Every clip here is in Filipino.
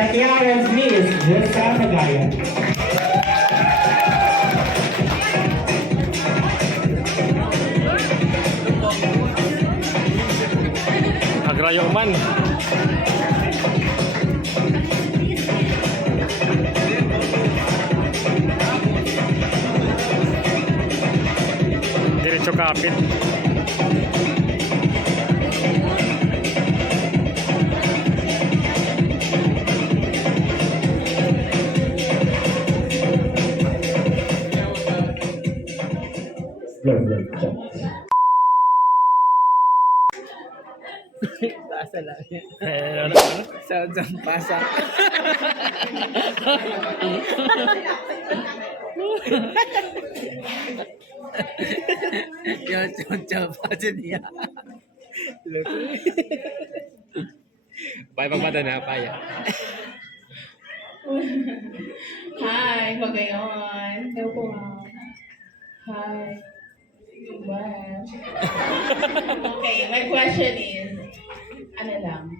Tatiana's Miss Jessica Cagayan. Agrayo man. Diretso kapit. Pasa lang yan. Ano? Sounds ang pasa. Yo, choncha pasa niya. Paya pagbata na, paya. Hi, magayon. Hello po, ma'am. Hi. Well. Okay, my question is, ano lang,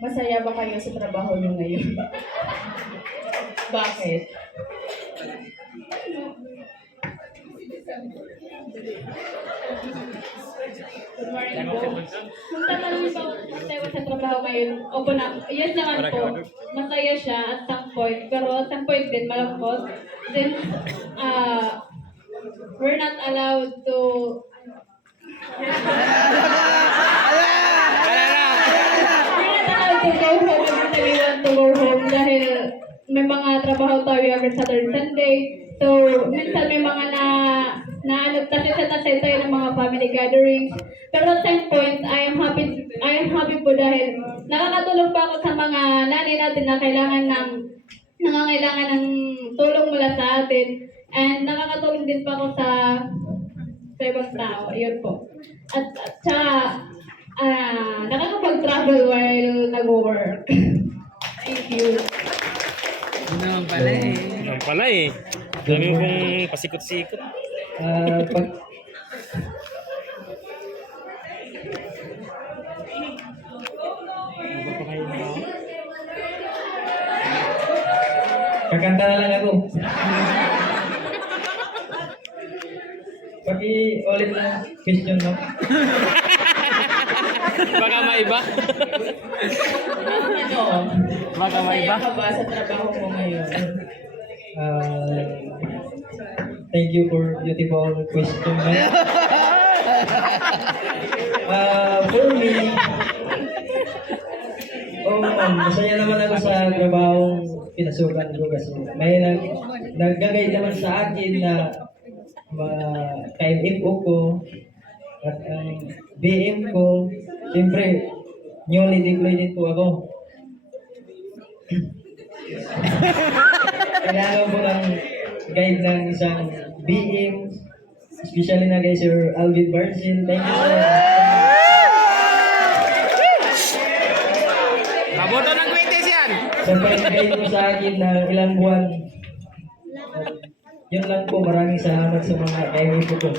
masaya ba kayo sa trabaho niyo ngayon? Bakit? Good morning po. Kung tatanungin po masaya ba sa trabaho ngayon, opo na, yes naman po. Masaya siya at some point, pero at some point din malungkot. Then, we're not allowed to we're not allowed to go home every time we want to go home dahil may mga trabaho tayo every Saturday, Sunday. So, minsan may mga ano, kasi tayo ng mga family gatherings. Pero at some point, I am happy po dahil nakakatulong pa ako sa mga nanay natin na nangangailangan ng tulong mula sa atin. And nakakatulong din pa ako sa ibang tao. Ayun po. At nakakapag-travel while nag-work. Thank you. Yun naman pala eh. Yan pala eh. Dami mo pong pasikot-sikot. Kakanta na lang ako. Paki-ulit na question mo. Baka maiba. Ano? Baka Masaya maiba. ka ba sa trabaho mo ngayon? Thank you for beautiful question. For me, masaya naman ako sa trabaho pinasukan ko kasi may nag-guide naman sa akin na ka-MFO ko at ang BM ko, siyempre newly deployed din po ako. Kailangan ko ng guide ng isang BM, especially na kay Sir Alvin Barcin. Thank you so much. Maboto ng kwentes yan. Sa pag-guide mo sa akin na ilang buwan. Yun lang po, maraming salamat sa mga kaibigan ko.